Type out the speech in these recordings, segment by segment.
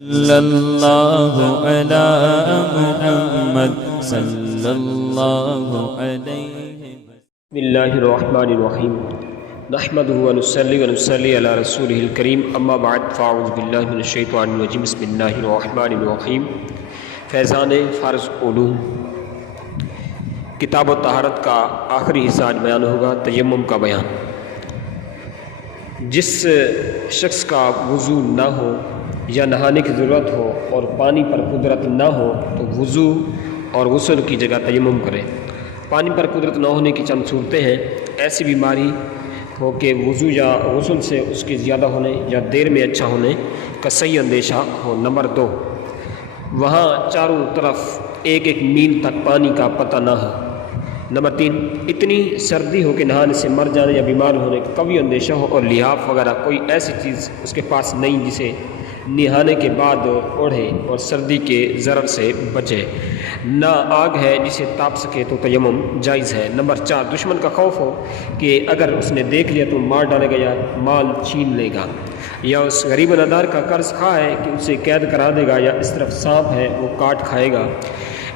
صلی اللہ علی محمد صلی اللہ علیہ بسم اللہ الرحمن الرحیم نحمده ونصلی ونصلی علی رسولہ الکریم اما بعد فاعوذ باللہ من الشیطان الرجیم بسم اللہ الرحمن الرحیم فیضان فرض علوم کتاب و طہارت کا آخری حصہ آج بیان ہوگا تیمم کا بیان۔ جس شخص کا وضو نہ ہو یا نہانے کی ضرورت ہو اور پانی پر قدرت نہ ہو تو وضو اور غسل کی جگہ تیمم کرے۔ پانی پر قدرت نہ ہونے کی چند صورتیں ہیں۔ ایسی بیماری ہو کہ وضو یا غسل سے اس کے زیادہ ہونے یا دیر میں اچھا ہونے کا صحیح اندیشہ ہو۔ نمبر 2، وہاں چاروں طرف ایک ایک میل تک پانی کا پتہ نہ ہو۔ نمبر 3، اتنی سردی ہو کہ نہانے سے مر جانے یا بیمار ہونے کا قوی اندیشہ ہو اور لحاف وغیرہ کوئی ایسی چیز اس کے پاس نہیں جسے نہانے کے بعد اوڑھے اور سردی کے ضرر سے بچے۔ نہ آگ ہے جسے تاپ سکے تو تیمم جائز ہے۔ نمبر 4، دشمن کا خوف ہو کہ اگر اس نے دیکھ لیا تو مار ڈالے گا یا مال چھین لے گا، یا اس غریب ندار کا قرض خواہ ہے کہ اسے قید کرا دے گا، یا اس طرف سانپ ہے وہ کاٹ کھائے گا،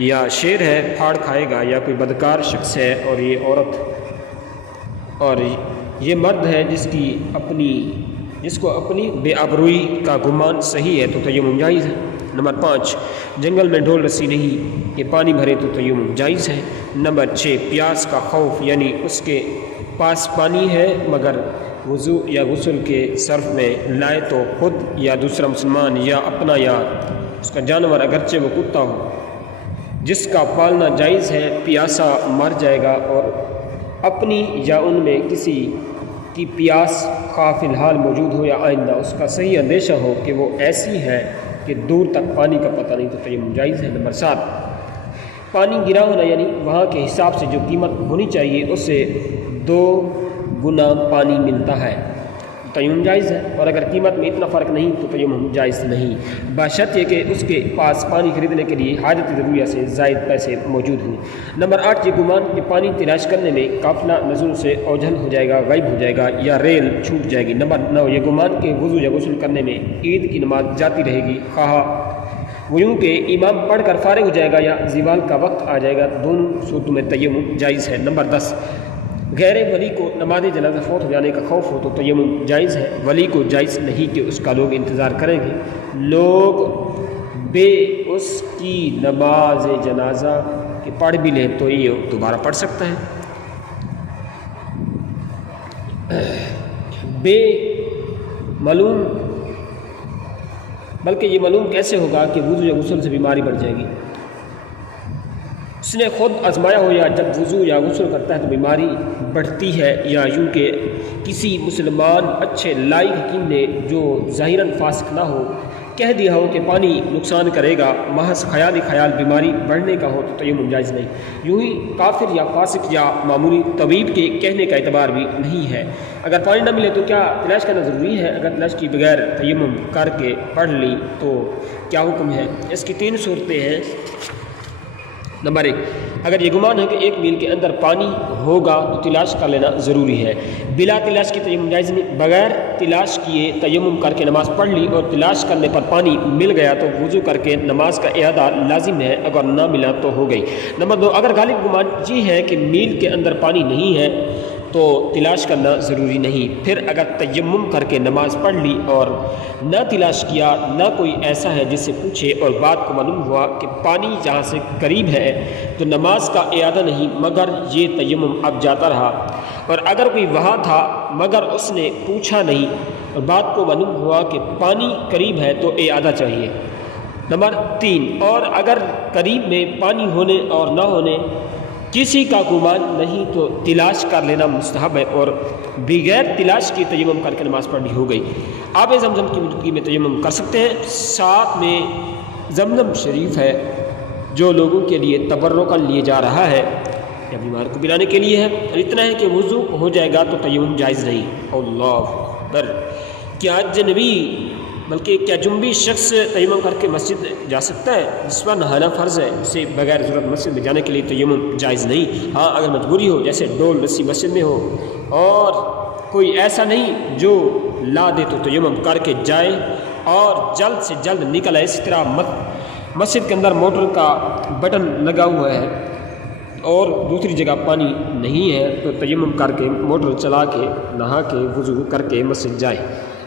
یا شیر ہے پھاڑ کھائے گا، یا کوئی بدکار شخص ہے اور یہ عورت اور یہ مرد ہے جس کو اپنی بے آبروئی کا گمان صحیح ہے تو تیمم جائز ہے۔ نمبر 5، جنگل میں ڈھول رسی نہیں کہ پانی بھرے تو تیمم جائز ہے۔ نمبر 6، پیاس کا خوف یعنی اس کے پاس پانی ہے مگر وضو یا غسل کے صرف میں لائے تو خود یا دوسرا مسلمان یا اپنا یا اس کا جانور اگرچہ وہ کتا ہو جس کا پالنا جائز ہے پیاسا مر جائے گا، اور اپنی یا ان میں کسی کی پیاس خواہ فی الحال موجود ہو یا آئندہ اس کا صحیح اندیشہ ہو کہ وہ ایسی ہے کہ دور تک پانی کا پتہ نہیں تو تیمم جائز ہے۔ نمبر 7، پانی گرا ہونا یعنی وہاں کے حساب سے جو قیمت ہونی چاہیے اس سے 2 گنا پانی ملتا ہے تو تیمم جائز ہے، اور اگر قیمت میں اتنا فرق نہیں تو تیمم جائز نہیں، بشرط یہ کہ اس کے پاس پانی خریدنے کے لیے حاجت ضروریہ سے زائد پیسے موجود ہوں۔ نمبر 8، یہ گمان کہ پانی تلاش کرنے میں قافلہ نظر سے اوجھل ہو جائے گا، غائب ہو جائے گا یا ریل چھوٹ جائے گی۔ نمبر 9، یہ گمان کہ وضو یا غسل کرنے میں عید کی نماز جاتی رہے گی، خواہ وہ یوں کہ امام پڑھ کر فارغ ہو جائے گا یا زوال کا وقت آ جائے گا، دونوں صورتوں میں تیمم جائز ہے۔ نمبر 10، غیر ولی کو نماز جنازہ فوت ہو جانے کا خوف ہو تو تیمم جائز ہے۔ ولی کو جائز نہیں کہ اس کا لوگ انتظار کریں گے، لوگ بے اس کی نماز جنازہ کے پڑھ بھی لیں تو یہ دوبارہ پڑھ سکتا ہے۔ بے معلوم، بلکہ یہ معلوم کیسے ہوگا کہ وضو یا غسل سے بیماری بڑھ جائے گی؟ اس نے خود آزمایا ہو یا جب وضو یا غسل کرتا ہے تو بیماری بڑھتی ہے، یا یوں کہ کسی مسلمان اچھے لائق حکیم نے جو ظاہراً فاسق نہ ہو کہہ دیا ہو کہ پانی نقصان کرے گا، محض خیال بیماری بڑھنے کا ہو تو تیمم جائز نہیں۔ یوں ہی کافر یا فاسق یا معمولی طبیب کے کہنے کا اعتبار بھی نہیں ہے۔ اگر پانی نہ ملے تو کیا تلاش کرنا ضروری ہے؟ اگر تلاش کی بغیر تیمم کر کے پڑھ لی تو کیا حکم ہے؟ اس کی 3 صورتیں ہیں۔ نمبر 1، اگر یہ گمان ہے کہ 1 میل کے اندر پانی ہوگا تو تلاش کر لینا ضروری ہے، بلا تلاش کی تیمم جائز نہیں۔ بغیر تلاش کیے تیمم کر کے نماز پڑھ لی اور تلاش کرنے پر پانی مل گیا تو وضو کر کے نماز کا اعادہ لازم ہے، اگر نہ ملا تو ہو گئی۔ نمبر 2، اگر غالب گمان یہ ہے کہ میل کے اندر پانی نہیں ہے تو تلاش کرنا ضروری نہیں، پھر اگر تیمم کر کے نماز پڑھ لی اور نہ تلاش کیا، نہ کوئی ایسا ہے جس سے پوچھے اور بات کو معلوم ہوا کہ پانی جہاں سے قریب ہے تو نماز کا اعادہ نہیں مگر یہ تیمم اب جاتا رہا، اور اگر کوئی وہاں تھا مگر اس نے پوچھا نہیں اور بات کو معلوم ہوا کہ پانی قریب ہے تو اعادہ چاہیے۔ نمبر 3، اور اگر قریب میں پانی ہونے اور نہ ہونے کسی کا گمان نہیں تو تلاش کر لینا مستحب ہے، اور بغیر تلاش کی تیمم کر کے نماز پڑھنی ہو گئی۔ آب زمزم کی موجودگی میں تیمم کر سکتے ہیں، ساتھ میں زمزم شریف ہے جو لوگوں کے لیے تبرکاً لیے جا رہا ہے یا بیمار کو پلانے کے لیے ہے، اور اتنا ہے کہ وضو ہو جائے گا تو تیمم جائز نہیں۔ اللہ اکبر، کیا جنبی شخص تیمم کر کے مسجد جا سکتا ہے؟ جس پر نہانا فرض ہے اسے بغیر ضرورت مسجد میں جانے کے لیے تیمم جائز نہیں۔ ہاں اگر مجبوری ہو جیسے ڈول رسی مسجد میں ہو اور کوئی ایسا نہیں جو لا دے تو تیمم کر کے جائے اور جلد سے جلد نکل آئے۔ اسی طرح مسجد کے اندر موٹر کا بٹن لگا ہوا ہے اور دوسری جگہ پانی نہیں ہے تو تیمم کر کے موٹر چلا کے نہا کے وضو کر کے مسجد جائے۔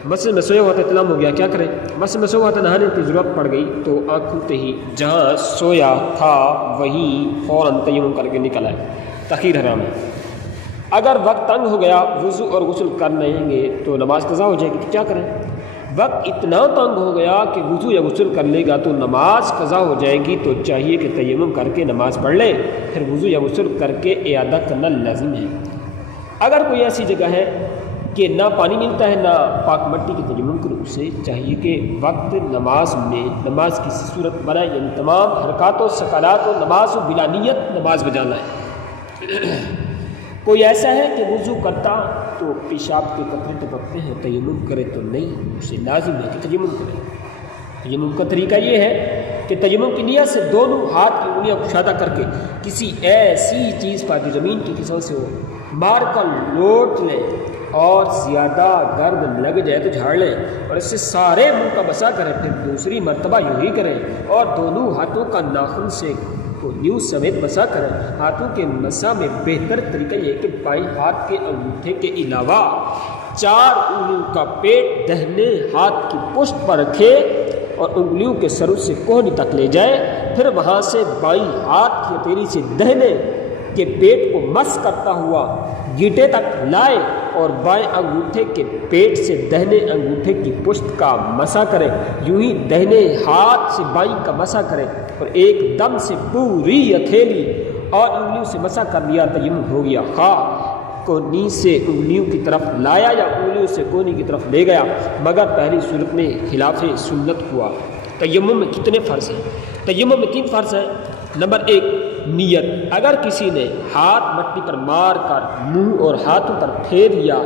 مسجد میں سویا ہوا تھا، اطلاع ہو گیا، کیا کرے؟ مسجد میں سویا ہوا تھا، نہانے کی ضرورت پڑ گئی تو آنکھ کھلتے ہی جہاں سویا تھا وہیں فوراً تیمم کر کے نکل آئے۔ تاخیر حرام ہے۔ اگر وقت تنگ ہو گیا وضو اور غسل کر لیں گے تو نماز قضا ہو جائے گی، تو کیا کریں؟ وقت اتنا تنگ ہو گیا کہ وضو یا غسل کر لے گا تو نماز قضا ہو جائے گی، تو چاہیے کہ تیمم کر کے نماز پڑھ لے، پھر وضو یا غسل کر کے اعادہ کرنا لازم ہے۔ اگر کوئی ایسی جگہ ہے کہ نہ پانی ملتا ہے نہ پاک مٹی کی تیمم کرو، اسے چاہیے کہ وقت نماز میں نماز کی صورت بنائے، یعنی تمام حرکات و سکالات و نماز و بلا نیت نماز بجا لائے۔ کوئی ایسا ہے کہ وضو کرتا تو پیشاب کے قطرے ٹپکتے ہیں، تیمم کرے تو نہیں، اسے لازم ہے کہ تیمم کرے۔ تیمم کا طریقہ یہ ہے کہ تیمم کی نیت سے دونوں ہاتھ کی انگلیاں کشادہ کر کے کسی ایسی چیز پر جو زمین کی کسوں سے ہو مار کر لوٹ لیں، اور زیادہ گرد لگ جائے تو جھاڑ لیں، اور اس سے سارے منہ کا مسا کریں، پھر دوسری مرتبہ یوں ہی کریں، اور دونوں ہاتھوں کا ناخن سے نیو سمیت مسا کریں۔ ہاتھوں کے مسا میں بہتر طریقہ یہ ہے کہ بائیں ہاتھ کے انگوٹھے کے علاوہ 4 انگلیوں کا پیٹ دہنے ہاتھ کی پشت پر رکھے اور انگلیوں کے سروں سے کوہنی تک لے جائے، پھر وہاں سے بائیں ہاتھ کی ہتھیلی سے دہنے کے پیٹ کو مس کرتا ہوا گیٹے تک لائے اور بائیں انگوٹھے کے پیٹ سے دہنے انگوٹھے کی پشت کا مسا کرے، یوں ہی دہنے ہاتھ سے بائیں کا مسا کرے اور ایک دم سے پوری ہتھیلی اور انگلیوں سے مسا کر لیا، تیمم ہو گیا۔ خواہ کونی سے انگلیوں کی طرف لایا یا انگلیوں سے کونی کی طرف لے گیا، مگر پہلی صورت میں خلاف سنت ہوا۔ تیمم میں کتنے فرض ہیں؟ تیمم میں 3 فرض ہیں۔ نمبر 1 نیت۔ اگر کسی نے ہاتھ مٹی پر مار کر منہ اور ہاتھوں پر پھیر لیا،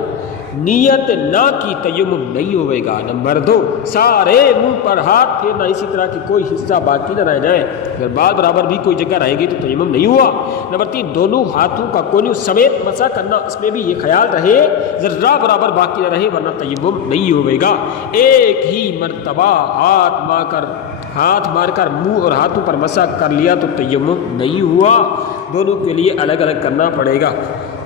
نیت نہ کی، تیمم نہیں ہوئے گا۔ نمبر 2 سارے منہ پر ہاتھ پھیرنا، اسی طرح کی کوئی حصہ باقی نہ رہ جائے، اگر بال برابر بھی کوئی جگہ رہے گی تو تیمم نہیں ہوا۔ نمبر 3 دونوں ہاتھوں کا کونیوں سمیت مسا کرنا، اس میں بھی یہ خیال رہے ذرہ برابر باقی نہ رہے ورنہ تیمم نہیں ہوئے گا۔ ایک ہی مرتبہ ہاتھ مار کر منہ اور ہاتھوں پر مسا کر لیا تو تیمم نہیں ہوا، دونوں کے لیے الگ الگ کرنا پڑے گا۔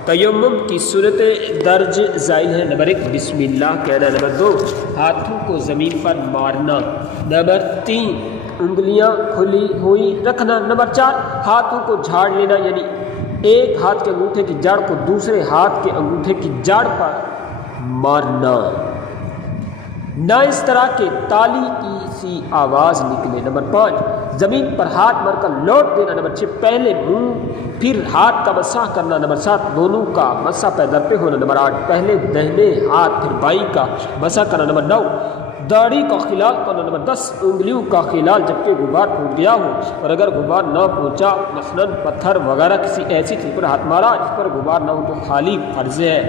تیمم کی صورت درج ذیل ہے۔ نمبر 1 بسم اللہ کہنا، نمبر 2 ہاتھوں کو زمین پر مارنا، نمبر 3 انگلیاں کھلی ہوئی رکھنا، نمبر 4 ہاتھوں کو جھاڑ لینا، یعنی ایک ہاتھ کے انگوٹھے کی جڑ کو دوسرے ہاتھ کے انگوٹھے کی جڑ پر مارنا، نہ اس طرح کے تالی کی سی آواز نکلے۔ نمبر 5 زمین پر ہاتھ مار کر لوٹ دینا، نمبر 6 پہلے منہ پھر ہاتھ کا مسح کرنا، نمبر 7 دونوں کا مسح پیدر پہ ہونا، نمبر 8 پہلے دہنے ہاتھ پھر بائیں کا مسح کرنا، نمبر 9 داڑھی کا خلال کرنا، نمبر 10 انگلیوں کا خلال جبکہ غبار پھوٹ گیا ہو، اور اگر غبار نہ پہنچا مثلاً پتھر وغیرہ کسی ایسی چیز پر ہاتھ مارا جس پر غبار نہ ہو تو خالی فرض ہے۔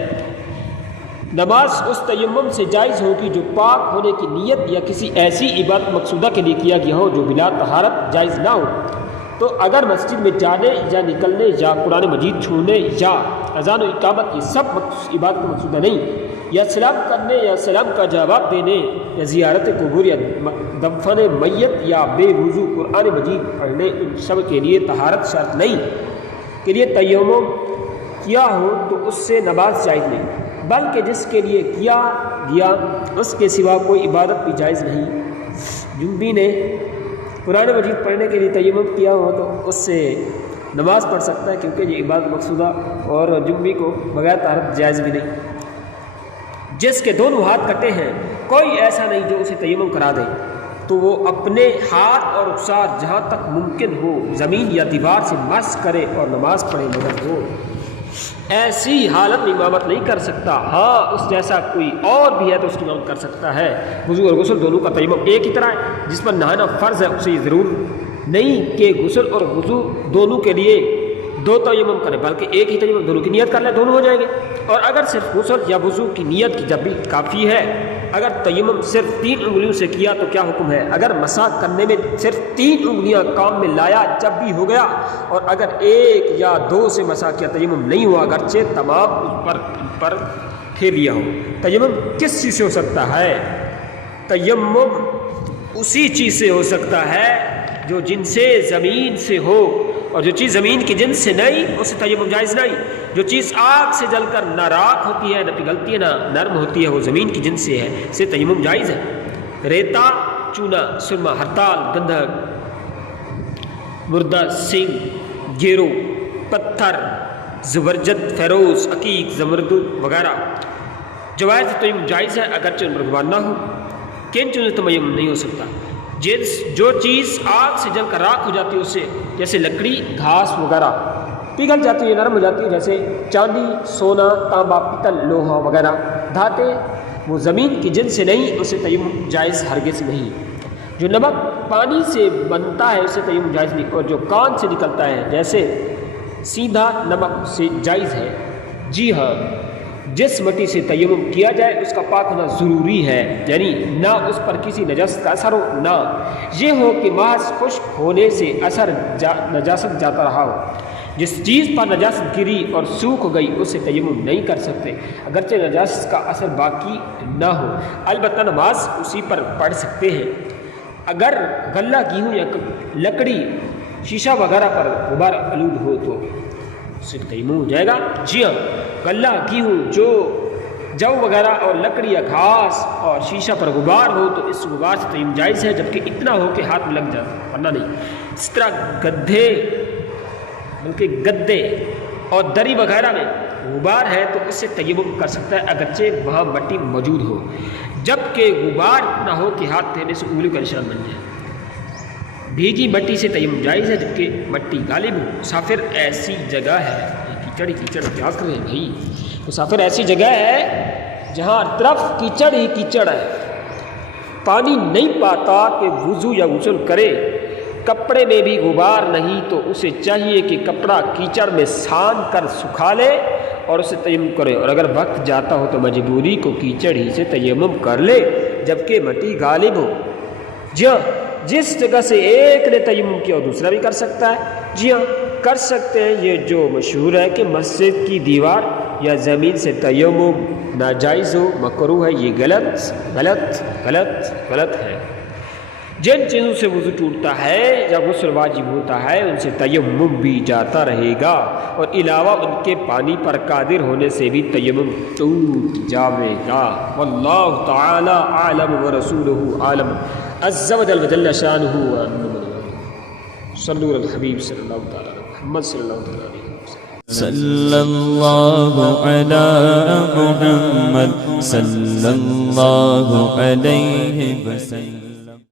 نماز اس تیمم سے جائز ہوگی جو پاک ہونے کی نیت یا کسی ایسی عبادت مقصودہ کے لیے کیا گیا ہو جو بلا طہارت جائز نہ ہو۔ تو اگر مسجد میں جانے یا نکلنے یا قرآن مجید چھونے یا اذان و اقامت یہ سب عبادت مقصودہ نہیں، یا سلام کرنے یا سلام کا جواب دینے یا زیارت قبور یا دفن میت یا بے وضو قرآن مجید پڑھنے، ان سب کے لیے طہارت شرط نہیں کے لیے تیمم کیا ہو تو اس سے نماز جائز نہیں، بلکہ جس کے لیے کیا گیا اس کے سوا کوئی عبادت بھی جائز نہیں۔ جنبی نے قرآن مجید پڑھنے کے لیے تیمم کیا ہو تو اس سے نماز پڑھ سکتا ہے، کیونکہ یہ عبادت مقصودہ اور جنبی کو بغیر طہارت جائز بھی نہیں۔ جس کے دونوں ہاتھ کٹے ہیں کوئی ایسا نہیں جو اسے تیمم کرا دے، تو وہ اپنے ہاتھ اور رخسار جہاں تک ممکن ہو زمین یا دیوار سے مس کرے اور نماز پڑھے، مگر وہ ایسی حالت میں امامت نہیں کر سکتا۔ ہاں اس جیسا کوئی اور بھی ہے تو اس کی امامت کر سکتا ہے۔ وضو اور غسل دونوں کا تیمم ایک ہی طرح ہے، جس پر نہانا فرض ہے اسے یہ ضرور نہیں کہ غسل اور وضو دونوں کے لیے 2 تیمم کرے، بلکہ ایک ہی تیمم دونوں کی نیت کر لیں، دونوں ہو جائیں گے۔ اور اگر صرف غسل یا وضو کی نیت کی جب بھی کافی ہے، اگر تیمم صرف 3 انگلیوں سے کیا تو کیا حکم ہے؟ اگر مسح کرنے میں صرف 3 انگلیاں کام میں لایا جب بھی ہو گیا، اور اگر 1 یا 2 سے مسح کیا تیمم نہیں ہوا، اگرچہ تمام پر پھیر لیا ہو۔ تیمم کس چیز سے ہو سکتا ہے؟ تیمم اسی چیز سے ہو سکتا ہے جو جن سے زمین سے ہو، اور جو چیز زمین کی جنس سے نہیں اسے تیمم جائز نہیں۔ جو چیز آگ سے جل کر نہ راکھ ہوتی ہے، نہ پگھلتی ہے، نہ نرم ہوتی ہے، وہ زمین کی جنس سے ہے، اسے تیمم جائز ہے۔ ریتا، چونا، سرما، ہرتال، گندھک، مردہ سنگ، گیرو، پتھر، زبرجد، فیروز، عقیق، زمرد وغیرہ جواہر سے تیمم جائز ہے اگرچہ ان پر غبار نہ ہو۔ کن چیزوں سے تیمم نہیں ہو سکتا؟ جو چیز آگ سے جل کر راکھ ہو جاتی ہے اس سے، جیسے لکڑی، گھاس وغیرہ پگھل جاتی ہے، نرم ہو جاتی ہے، جیسے چاندی، سونا، تانبا، پتل، لوہا وغیرہ دھاتیں، وہ زمین کی جنس سے نہیں، اسے تیمم جائز ہرگز نہیں۔ جو نمک پانی سے بنتا ہے اسے تیمم جائز نہیں، اور جو کان سے نکلتا ہے جیسے سیدھا نمک سے جائز ہے۔ جی ہاں، جس مٹی سے تیمم کیا جائے اس کا پاک ہونا ضروری ہے، یعنی نہ اس پر کسی نجاست کا اثر ہو، نہ یہ ہو کہ محض خشک ہونے سے اثر نجاست جاتا رہا ہو۔ جس چیز پر نجاست گری اور سوکھ گئی اسے تیمم نہیں کر سکتے اگرچہ نجاست کا اثر باقی نہ ہو، البتہ نماز اسی پر پڑھ سکتے ہیں۔ اگر غلہ، گیہوں یا لکڑی، شیشہ وغیرہ پر غبار آلود ہو تو اس سے تیمم ہو جائے گا۔ جی ہاں، غلہ، گیہوں، جو وغیرہ اور لکڑی یا گھاس اور شیشہ پر غبار ہو تو اس غبار سے تیمم جائز ہے، جبکہ اتنا ہو کہ ہاتھ میں لگ جاتا، ورنہ نہیں۔ اس طرح گدے اور دری وغیرہ میں غبار ہے تو اس سے تیمم کر سکتا ہے اگرچہ وہاں مٹی موجود ہو، جبکہ غبار نہ ہو کہ ہاتھ پھیرنے سے انگلیوں کا نشان بن جائے۔ بھیگی مٹی سے تیمم جائز ہے جبکہ مٹی غالب ہو۔ مسافر ایسی جگہ ہے، کیچڑ کیا کر رہے ہیں بھائی، مسافر ایسی جگہ ہے جہاں ہر طرف کیچڑ ہی کیچڑ ہے، پانی نہیں پاتا کہ وضو یا غسل کرے، کپڑے میں بھی غبار نہیں تو اسے چاہیے کہ کپڑا کیچڑ میں سان کر سکھا لے اور اسے تیمم کرے، اور اگر وقت جاتا ہو تو مجبوری کو کیچڑ ہی سے تیمم کر لے جبکہ مٹی غالب ہو۔ جی ہاں، جس جگہ سے ایک نے تیمم کیا وہ دوسرا بھی کر سکتا ہے۔ جی ہاں، کر سکتے ہیں۔ یہ جو مشہور ہے کہ مسجد کی دیوار یا زمین سے تیمم ناجائز ہو، مکروہ ہے، یہ غلط ہے۔ جن چیزوں سے وضو ٹوٹتا ہے یا غسل واجب ہوتا ہے ان سے تیمم بھی جاتا رہے گا، اور علاوہ ان کے پانی پر قادر ہونے سے بھی تیمم ٹوٹ جاوے گا۔ واللہ تعالی اعلم ورسولہ اعلم عز وجل شانہ۔ صلوا علی الحبیب صلی اللہ تعالی علیہ محمد صلی اللہ تعالی علیہ وسلم۔ صلی اللہ علی محمد صلی اللہ علیہ وسلم۔